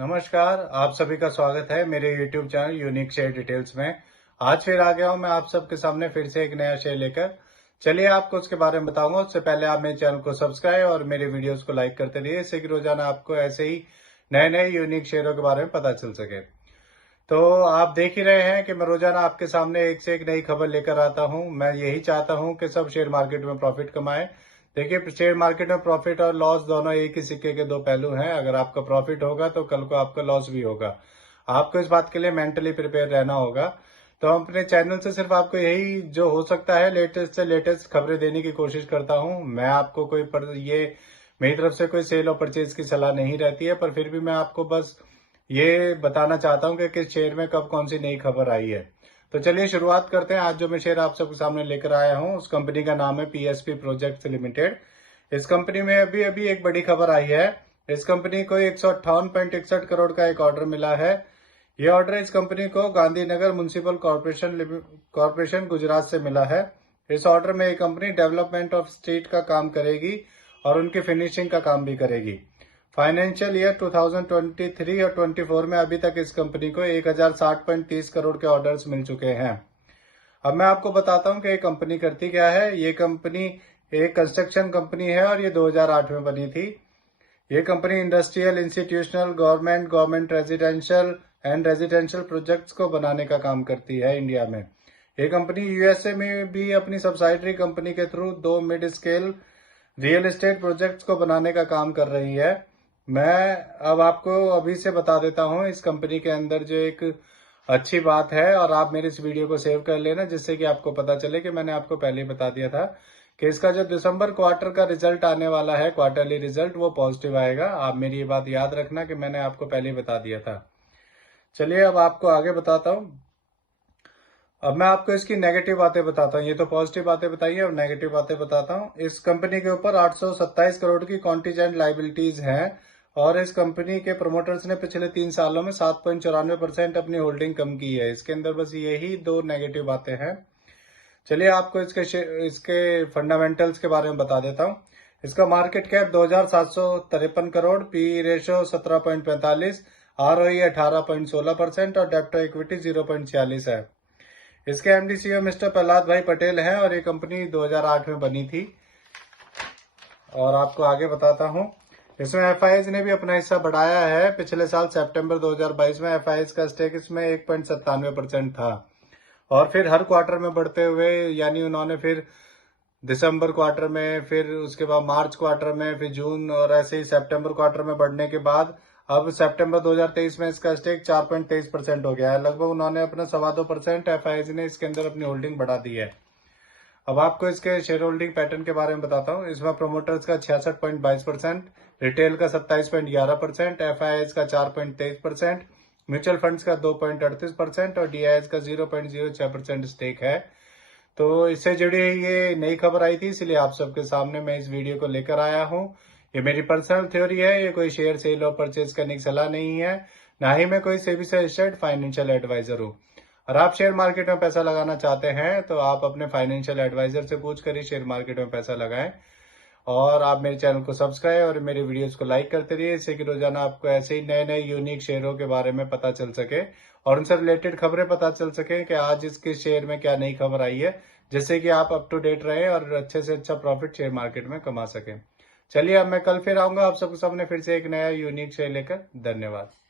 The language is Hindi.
नमस्कार, आप सभी का स्वागत है मेरे YouTube channel unique share details में। आज फिर आ गया हूं मैं आप सबके सामने फिर से एक नया शेयर लेकर। चलिए आपको उसके बारे में बताऊंगा। उससे पहले आप मेरे चैनल को सब्सक्राइब और मेरे वीडियोस को लाइक करते रहिए, इससे कि रोजाना आपको ऐसे ही नए नए यूनिक शेयरों के बारे में पता चल सके। तो आप देख ही रहे हैं कि मैं रोजाना आपके सामने एक से एक नई खबर लेकर आता हूं। मैं यही चाहता हूं कि सब शेयर मार्केट में प्रॉफिट कमाएं। देखिए, शेयर मार्केट में प्रॉफिट और लॉस दोनों एक ही सिक्के के दो पहलू हैं। अगर आपका प्रॉफिट होगा तो कल को आपका लॉस भी होगा। आपको इस बात के लिए मेंटली प्रिपेयर रहना होगा। तो हम अपने चैनल से सिर्फ आपको यही जो हो सकता है लेटेस्ट से लेटेस्ट खबरें देने की कोशिश करता हूं। मैं आपको ये मेरी तरफ से कोई सेल और परचेज की सलाह नहीं रहती है, पर फिर भी मैं आपको बस ये बताना चाहता हूं कि किस शेयर में कब कौन सी नई खबर आई है। तो चलिए शुरुआत करते हैं। आज जो मैं शेयर आप सबके सामने लेकर आया हूं उस कंपनी का नाम है पीएसपी प्रोजेक्ट्स लिमिटेड। इस कंपनी में अभी अभी एक बड़ी खबर आई है। इस कंपनी को 158.61 करोड़ का एक ऑर्डर मिला है। ये ऑर्डर इस कंपनी को गांधीनगर म्युनिसिपल कॉर्पोरेशन गुजरात से मिला है। इस ऑर्डर में ये कंपनी डेवलपमेंट ऑफ स्ट्रीट का काम करेगी और उनकी फिनिशिंग का काम भी करेगी। फाइनेंशियल ईयर 2023 और 24 में अभी तक इस कंपनी को 1060.30 करोड़ के ऑर्डर्स मिल चुके हैं। अब मैं आपको बताता हूं कि ये कंपनी करती क्या है। ये कंपनी एक कंस्ट्रक्शन कंपनी है और ये 2008 में बनी थी। ये company industrial, institutional, government residential projects को बनाने का काम करती है इंडिया में। ये कंपनी यूएसए में भी अपनी सब्सिडरी कंपनी के through 2 mid scale real estate projects को बनाने का काम कर रही है। मैं अब आपको अभी से बता देता हूं इस कंपनी के अंदर जो एक अच्छी बात है, और आप मेरे इस वीडियो को सेव कर लेना जिससे कि आपको पता चले कि मैंने आपको पहले ही बता दिया था कि इसका जो दिसंबर क्वार्टर का रिजल्ट आने वाला है, क्वार्टरली रिजल्ट, वो पॉजिटिव आएगा। आप मेरी ये बात याद रखना कि मैंने आपको पहले ही बता दिया था। चलिए अब आपको आगे बताता हूँ। अब मैं आपको इसकी नेगेटिव बातें बताता हूँ। ये तो पॉजिटिव बातें बताई है, अब नेगेटिव बातें बताता हूँ। इस कंपनी के ऊपर 827 करोड़ की कॉन्टीजेंट लाइबिलिटीज हैं और इस कंपनी के प्रमोटर्स ने पिछले 3 सालों में 7.94% अपनी होल्डिंग कम की है। इसके अंदर बस यही दो नेगेटिव बातें हैं। चलिए आपको इसके फंडामेंटल्स के बारे में बता देता हूँ। इसका market cap 2753 crore, P ratio 17.45, ROE 18.16% और डेब्ट टू इक्विटी 0.46 है। इसके एमडी सीईओ मिस्टर प्रहलाद भाई पटेल हैं और ये कंपनी 2008 में बनी थी। और आपको आगे बताता हूं, इसमें एफआईएस ने भी अपना हिस्सा बढ़ाया है। पिछले साल सितंबर 2022 में एफआईएस का स्टेक इसमें 1.97% था और फिर हर क्वार्टर में बढ़ते हुए, यानी उन्होंने फिर दिसंबर क्वार्टर में, फिर उसके बाद मार्च क्वार्टर में, फिर जून, और ऐसे ही सितंबर क्वार्टर में बढ़ने के बाद अब सितंबर 2023 में इसका स्टेक 4.23% हो गया है। लगभग उन्होंने अपना 2.25% एफआईएस ने इसके अंदर अपनी होल्डिंग बढ़ा दी है। अब आपको इसके शेयर होल्डिंग पैटर्न के बारे में बताता हूँ। इसमें प्रोमोटर्स का 66.22%, रिटेल का 27.11%, एफआईएस का 4.23%, म्यूचुअल फंड्स का 2.38% और डीआईएस का 0.06% स्टेक है। तो इससे जुड़ी ये नई खबर आई थी, इसलिए आप सबके सामने मैं इस वीडियो को लेकर आया हूं। ये मेरी पर्सनल थ्योरी है, ये कोई शेयर सेल और परचेज करने की सलाह नहीं है, ना ही मैं कोई सेबी से रजिस्टर्ड फाइनेंशियल एडवाइजर हूँ। और आप शेयर मार्केट में पैसा लगाना चाहते हैं तो आप अपने फाइनेंशियल एडवाइजर से पूछ कर ही शेयर मार्केट में पैसा लगाएं। और आप मेरे चैनल को सब्सक्राइब और मेरे वीडियोस को लाइक करते रहिए, इससे कि रोजाना आपको ऐसे ही नए नए यूनिक शेयरों के बारे में पता चल सके और उनसे रिलेटेड खबरें पता चल सके कि आज इसके शेयर में क्या नई खबर आई है, जिससे कि आप अप टू डेट रहें और अच्छे से अच्छा प्रॉफिट शेयर मार्केट में कमा सकें। चलिए अब मैं कल फिर आऊंगा आप सबके सामने फिर से एक नया यूनिक शेयर लेकर। धन्यवाद।